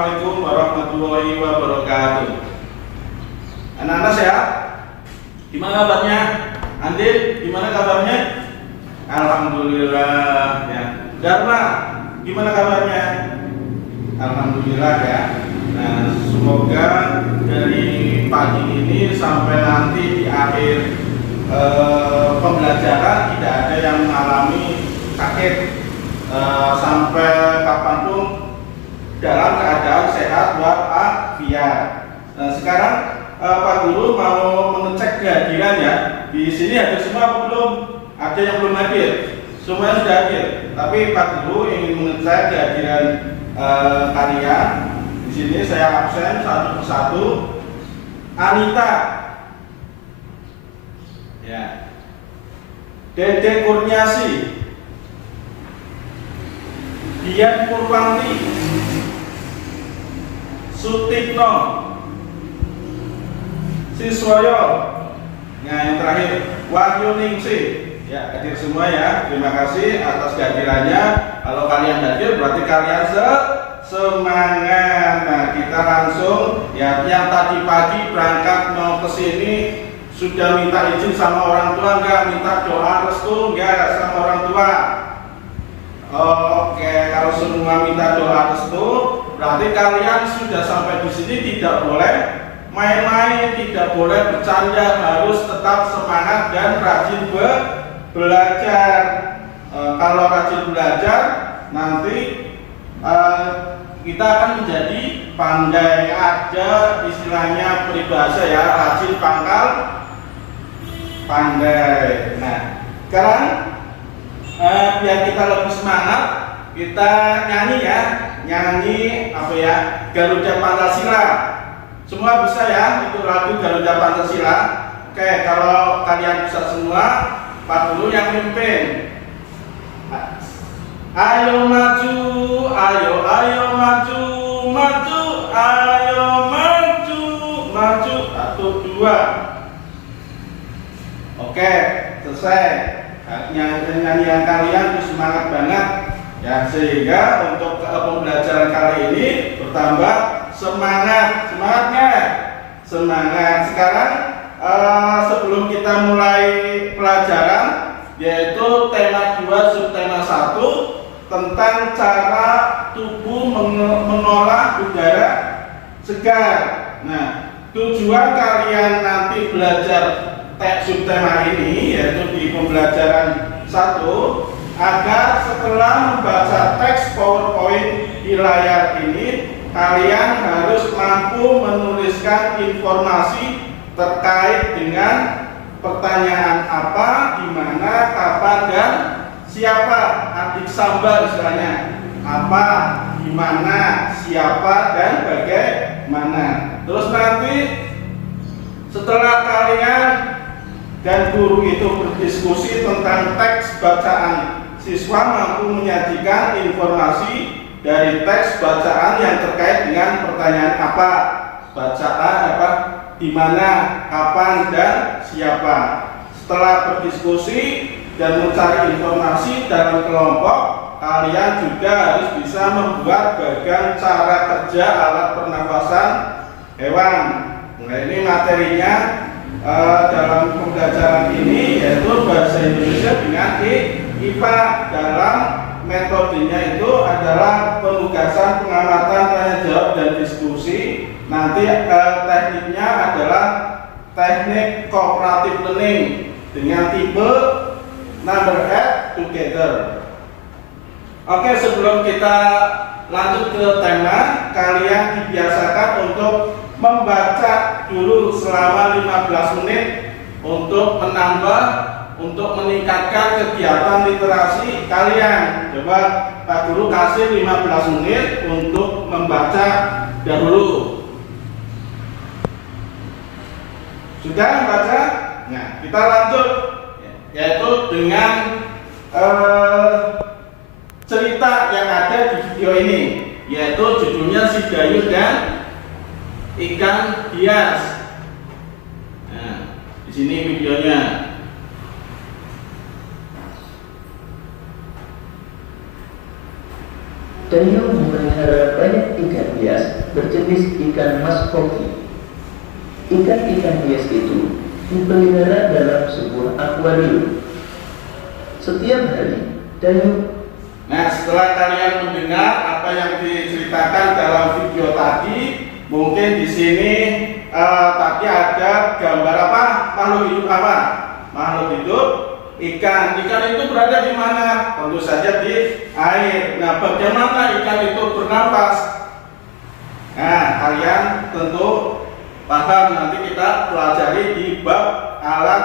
Assalamualaikum warahmatullahi wabarakatuh. Anak-anak sehat? Gimana kabarnya? Andin, gimana kabarnya? Alhamdulillah ya. Dharma, gimana kabarnya? Alhamdulillah ya. Nah, semoga dari pagi ini sampai nanti di akhir pembelajaran tidak ada yang mengalami sakit, sampai kapanpun dalam keadaan sehat walafiat. Nah, sekarang Pak Guru mau mengecek kehadiran ya. Di sini ada semua apa belum? Ada yang belum hadir? Semuanya sudah hadir. Tapi Pak Guru ingin mengecek kehadiran kalian. Di sini saya absen satu persatu. Anita, ya. Dede Kurniasi, Dian Purwanti, Sutikno, Siswoyo, nah yang terakhir Wahyu Ningsi, ya hadir semua ya. Terima kasih atas kehadirannya. Kalau kalian hadir berarti kalian semangat. Nah kita langsung ya, yang tadi pagi berangkat mau ke sini sudah minta izin sama orang tua enggak? Minta doa restu enggak sama orang tua? Oke, kalau semua minta doa restu, berarti kalian sudah sampai di sini tidak boleh main-main, tidak boleh bercanda, harus tetap semangat dan rajin belajar. Kalau rajin belajar, nanti kita akan menjadi pandai. Ada istilahnya peribahasa ya, rajin pangkal pandai. Nah, sekarang biar kita lebih semangat, kita nyanyi ya, nyanyi apa ya, Garuda Pancasila. Semua bisa ya, itu lagu Garuda Pancasila. Oke, kalau kalian bisa semua, Pak Guru yang mimpin. Ayo maju, ayo maju, maju, ayo maju, maju, 1, 2. Oke, selesai. Nyanyian kalian itu semangat banget ya, sehingga untuk pembelajaran kali ini bertambah semangatnya. Semangat. Sekarang sebelum kita mulai pelajaran, yaitu tema 2 subtema 1 tentang cara tubuh mengolah udara segar. Nah, tujuan kalian nanti belajar subtema ini yaitu di pembelajaran 1 agar setelah membaca teks PowerPoint di layar ini kalian harus mampu menuliskan informasi terkait dengan pertanyaan apa, di mana, kapan, dan siapa. Adik samba istilahnya. Apa, di mana, siapa, dan bagaimana. Terus nanti setelah kalian dan guru itu berdiskusi tentang teks bacaan, siswa mampu menyajikan informasi dari teks bacaan yang terkait dengan pertanyaan apa, bacaan apa, di mana, kapan, dan siapa. Setelah berdiskusi dan mencari informasi dalam kelompok, kalian juga harus bisa membuat bagan cara kerja alat pernafasan hewan. Nah, ini materinya dalam pembelajaran ini yaitu bahasa Indonesia dengan IPA. Dalam metodenya itu adalah penugasan, pengamatan, tanya jawab, dan diskusi. Nanti tekniknya adalah teknik cooperative learning dengan tipe number add together. Oke, sebelum kita lanjut ke tema, kalian dibiasakan untuk membaca dulu selama 15 menit untuk menambah, untuk meningkatkan kegiatan literasi kalian. Coba Pak Guru kasih 15 menit untuk membaca dahulu. Sudah membaca? Nah, kita lanjut yaitu dengan cerita yang ada di video ini, yaitu judulnya Si Dayus dan Ikan Hias. Nah, di sini videonya. Dayung memelihara banyak ikan hias jenis ikan mas koki. Ikan-ikan hias itu dipelihara dalam sebuah akuarium. Setiap hari, Dayu. Nah, setelah kalian mendengar apa yang diceritakan dalam video tadi, mungkin di sini tadi ada gambar apa? Makhluk hidup apa? Makhluk hidup ikan. Ikan itu berada di mana? Tentu saja di air. Nah, bagaimana ikan itu bernafas? Nah, kalian tentu paham, nanti kita pelajari di bab alat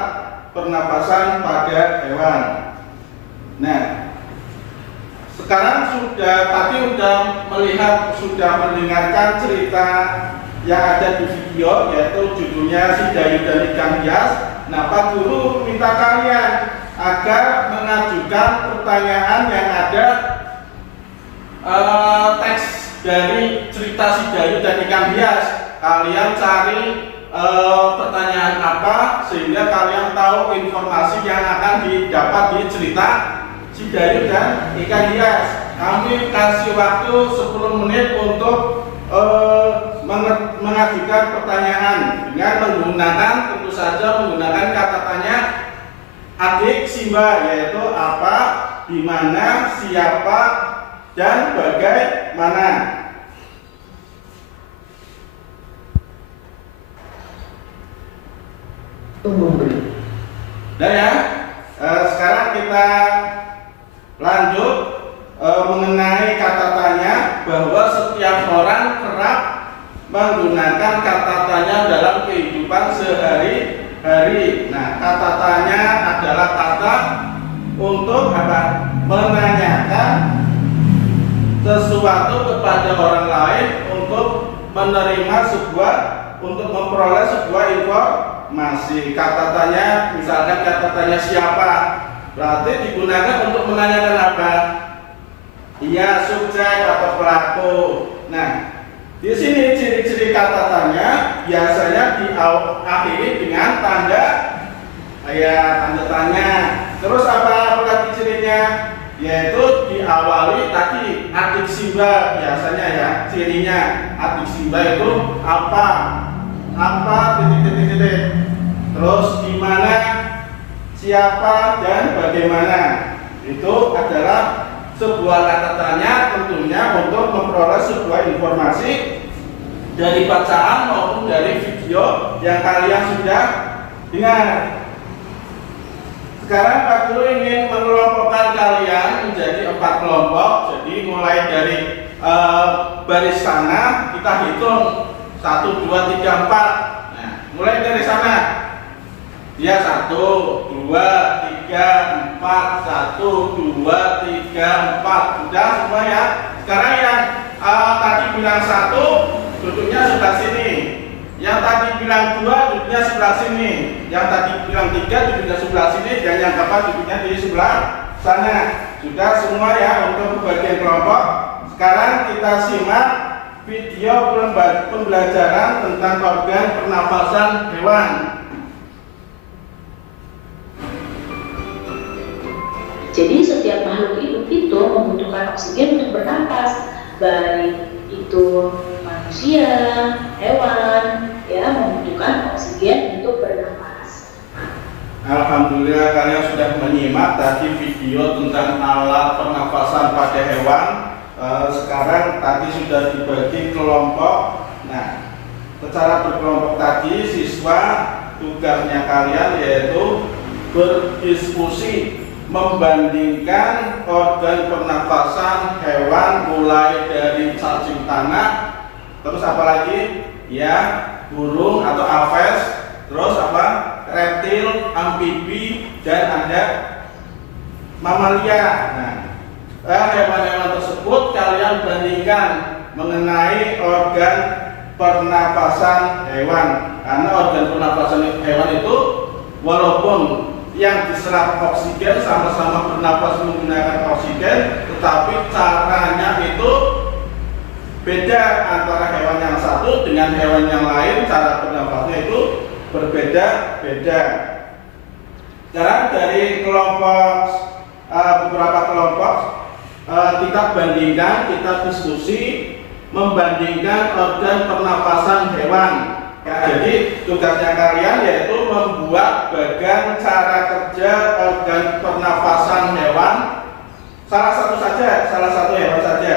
pernapasan pada hewan. Nah, sekarang tadi sudah melihat, sudah mendengarkan cerita yang ada di video, yaitu judulnya Si Dayu dan Ikan Hias. Nah, Pak Guru minta kalian agar mengajukan pertanyaan yang ada teks dari cerita Si Dayu dan Ikan Hias. Kalian cari pertanyaan apa sehingga kalian tahu informasi yang akan didapat di cerita Si Dayu dan Ikan Hias. Kami kasih waktu 10 menit untuk mengajukan pertanyaan dengan menggunakan, tentu saja menggunakan kata tanya adik Simba, yaitu apa, di mana, siapa, dan bagaimana. Nah ya, sekarang kita lanjut mengenai kata tanya, bahwa setiap orang kerap menggunakan kata tanya dalam kehidupan sehari-hari. Nah, kata tanya adalah kata untuk apa? Menanyakan sesuatu kepada orang lain untuk menerima untuk memperoleh sebuah informasi. Kata tanya, misalkan kata tanya siapa, berarti digunakan untuk menanyakan apa? Iya, subjek atau pelaku. Nah, di sini ciri-ciri kata tanya biasanya diakhiri dengan tanda tanya. Terus apa lagi cirinya? Yaitu diawali tadi adik Simba, biasanya ya cirinya adik Simba itu apa titik. Terus di mana, siapa, dan bagaimana. Itu adalah sebuah kata tanya tentunya untuk memperoleh sebuah informasi dari bacaan maupun dari video yang kalian sudah dengar. Sekarang Pak Guru ingin mengelompokkan kalian menjadi 4 kelompok. Jadi mulai dari baris sana kita hitung 1, 2, 3, 4. Nah, mulai dari sana. Ya, 1, 2, 3, 4, 1, 2, 3, 4. Sudah semua ya. Sekarang yang tadi bilang 1 duduknya sebelah sini. Yang tadi bilang 2 duduknya sebelah sini. Yang tadi bilang 3 duduknya sebelah sini. Dan yang keempat duduknya di sebelah sana. Sudah semua ya untuk bagian kelompok. Sekarang kita simak video pembelajaran tentang organ pernapasan hewan. Jadi setiap makhluk hidup itu membutuhkan oksigen untuk bernapas, baik itu manusia, hewan, ya membutuhkan oksigen untuk bernapas. Alhamdulillah kalian sudah menyimak tadi video tentang alat pernapasan pada hewan. Sekarang tadi sudah dibagi kelompok. Nah, secara berkelompok tadi siswa tugasnya kalian yaitu berdiskusi membandingkan organ pernapasan hewan mulai dari cacing tanah, terus apa lagi? Ya, burung atau aves, terus apa? Reptil, amfibi, dan ada mamalia. Nah, hewan-hewan tersebut kalian bandingkan mengenai organ pernapasan hewan. Karena organ pernapasan hewan itu walaupun yang diserap oksigen sama-sama bernapas menggunakan oksigen, tetapi caranya itu beda antara hewan yang satu dengan hewan yang lain. Cara bernapasnya itu berbeda-beda. Sekarang dari beberapa kelompok kita bandingkan, kita diskusi membandingkan organ pernapasan hewan. Ya, jadi tugasnya kalian yaitu membuat bagan cara kerja organ pernapasan hewan, salah satu hewan saja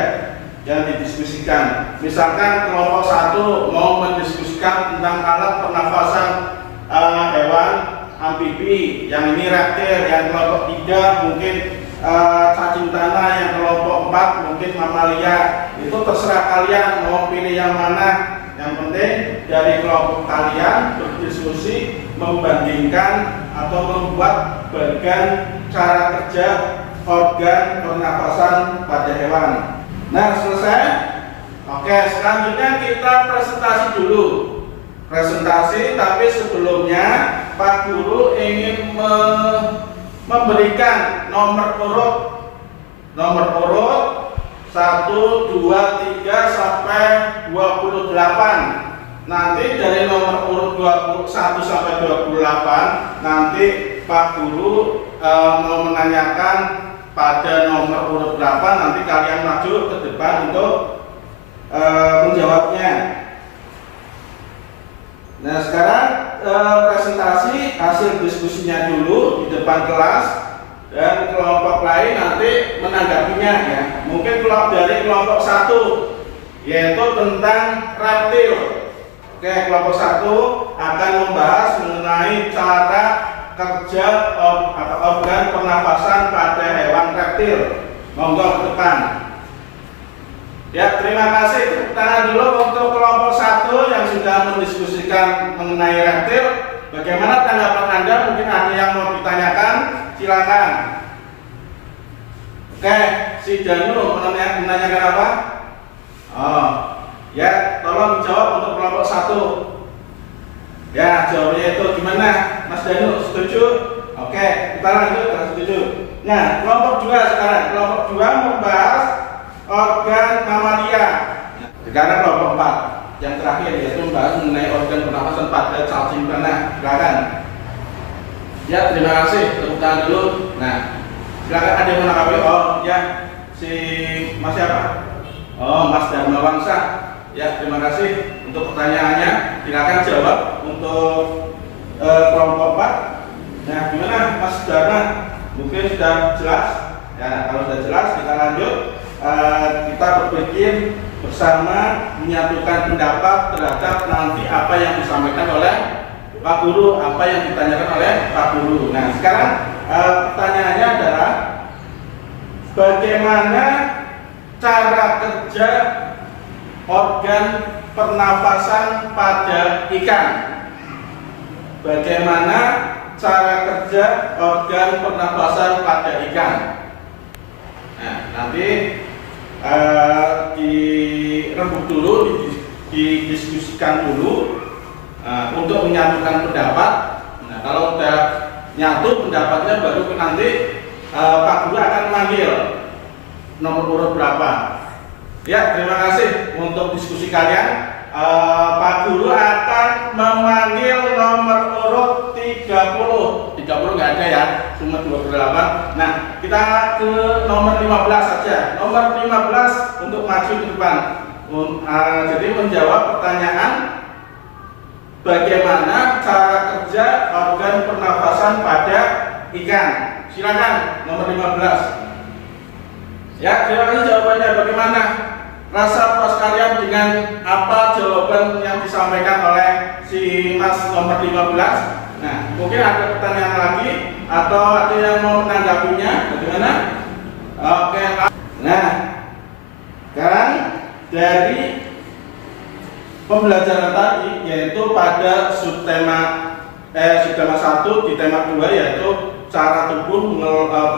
yang didiskusikan. Misalkan kelompok 1 mau mendiskusikan tentang alat pernapasan hewan amfibi, yang ini reptil, yang kelompok 3 mungkin cacing tanah, yang kelompok 4 mungkin mamalia. Itu terserah kalian mau pilih yang mana. Yang penting dari kelompok kalian berdiskusi membandingkan atau membuat bagan cara kerja organ pernapasan pada hewan. Nah, selesai. Oke, selanjutnya kita presentasi dulu. Presentasi, tapi sebelumnya Pak Guru ingin memberikan nomor urut 1, 2, 3 sampai 28. Nanti dari nomor urut 21 sampai 28 nanti Pak Guru mau menanyakan pada nomor urut berapa, nanti kalian maju ke depan untuk menjawabnya. Nah, sekarang presentasi hasil diskusinya dulu di depan kelas, dan kelompok lain nanti menanggapinya ya. Mungkin dari kelompok 1 yaitu tentang reptil. Oke, kelompok 1 akan membahas mengenai cara kerja organ pernapasan pada hewan reptil. Monggo ke depan. Ya, terima kasih. Tepuk tangan dulu untuk kelompok 1 yang sudah mendiskusikan mengenai reptil. Bagaimana tanggapan Anda? Mungkin ada yang mau ditanyakan, silakan. Oke, si Danu menanyakan apa? Oh, ya, tolong dijawab untuk kelompok 1. Ya, jawabannya itu gimana, Mas Danu? Setuju? Oke, kita lanjut. Setuju. Nah, kelompok 2 sekarang. Kelompok 2 membahas organ mamalia. Sekarang kelompok 4 yang terakhir yaitu membahas mengenai organ pernapasan pada cacing tanah. Silakan. Ya, terima kasih. Tepuk tangan dulu. Nah, silakan ada yang menanggapi. Oh, ya, si Mas siapa? Oh, Mas Dharma Wangsa. Ya, terima kasih untuk pertanyaannya. Silakan jawab untuk kelompok 4. Nah, gimana Mas Dharma? Mungkin sudah jelas. Ya, kalau sudah jelas kita lanjut. Kita berpikir bersama menyatukan pendapat terhadap nanti apa yang disampaikan oleh Pak Guru, apa yang ditanyakan oleh Pak Guru. Nah, sekarang pertanyaannya adalah bagaimana cara kerja organ pernafasan pada ikan? Bagaimana cara kerja organ pernafasan pada ikan? Nah, nanti dirembuk dulu, didiskusikan dulu untuk menyatukan pendapat. Nah, kalau sudah nyatu pendapatnya baru nanti Pak Guru akan memanggil nomor urut berapa. Ya, terima kasih untuk diskusi kalian. Pak Guru akan memanggil nomor urut 30 nggak ada ya, cuma 28. Nah, kita ke nomor 15 saja. Nomor 15 untuk maju ke depan. Jadi menjawab pertanyaan bagaimana cara kerja organ pernafasan pada ikan. Silakan nomor 15. Ya, terima kasih jawabannya. Bagaimana rasa puas kalian dengan apa jawaban yang disampaikan oleh si Mas nomor 15? Nah, mungkin ada pertanyaan lagi atau ada yang mau menanggapinya, bagaimana? Oke. Nah, sekarang dari pembelajaran tadi yaitu pada subtema 1 di tema 2 yaitu cara tubuh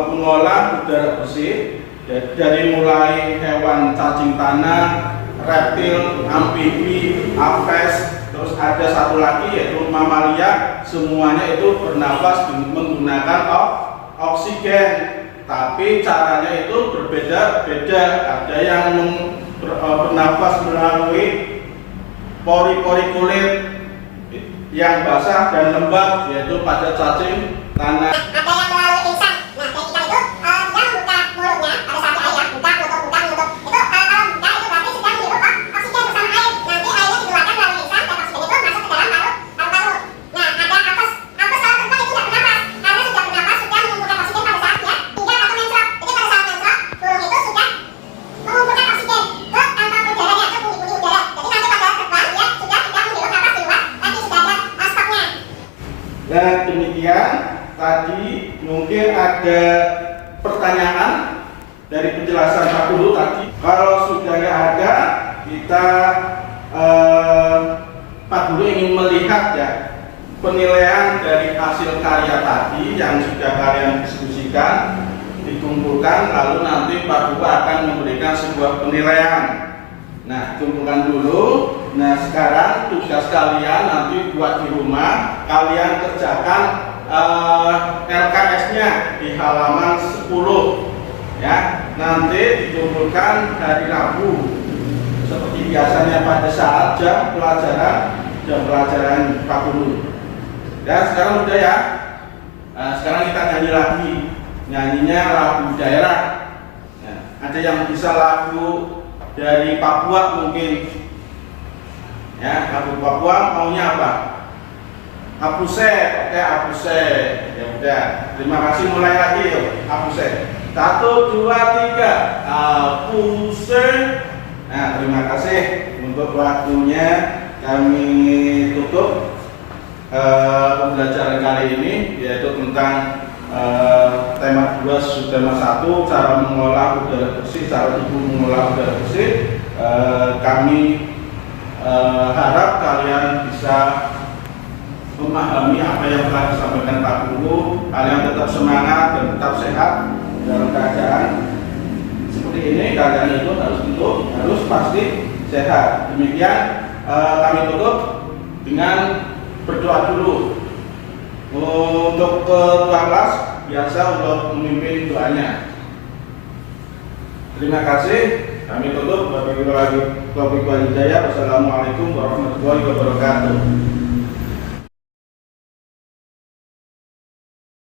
mengolah udara bersih. Dari mulai hewan cacing tanah, reptil, amfibi, apes, terus ada satu lagi yaitu mamalia, semuanya itu bernapas menggunakan oksigen, tapi caranya itu berbeda-beda. Ada yang bernapas melalui pori-pori kulit yang basah dan lembab, yaitu pada cacing tanah. Ada yang melalui insang. Nah, ketika itu dia membuka mulutnya pada saat air ya, buka tutup itu kalau buka itu berarti sedang menghirup tadi mungkin ada pertanyaan dari penjelasan Pak Guru tadi. Kalau sudah nggak ada, kita Pak Guru ingin melihat ya penilaian dari hasil karya tadi yang sudah kalian diskusikan, dikumpulkan, lalu nanti Pak Guru akan memberikan sebuah penilaian. Nah, kumpulkan dulu. Nah, sekarang tugas kalian nanti buat di rumah, kalian kerjakan LKS-nya di halaman 10 ya. Nanti dikumpulkan hari Rabu seperti biasanya pada saat jam pelajaran Pak Guru. Ya, sekarang udah ya. Nah, sekarang kita nyanyi lagi. Nyanyinya lagu daerah. Nah, ada yang bisa lagu dari Papua mungkin. Ya, lagu Papua maunya apa? Apuse, oke apuse. Ya udah, terima kasih, mulai lagi yuk. Apuse. 1, 2, 3. Apuse. Nah, terima kasih untuk waktunya. Kami tutup pembelajaran kali ini, yaitu tentang tema 2 subtema 1, cara mengolah udara bersih, cara ibu mengolah udara bersih. Kami harap kalian bisa memahami apa yang telah disampaikan Pak Guru. Kalian tetap semangat dan tetap sehat dalam keadaan seperti ini. Kalian itu harus pasti sehat. Demikian kami tutup dengan berdoa dulu. Untuk ketua kelas biasa untuk memimpin doanya. Terima kasih. Kami tutup. Wabillahi taufiq wal hidayah. Wassalamualaikum warahmatullahi wabarakatuh.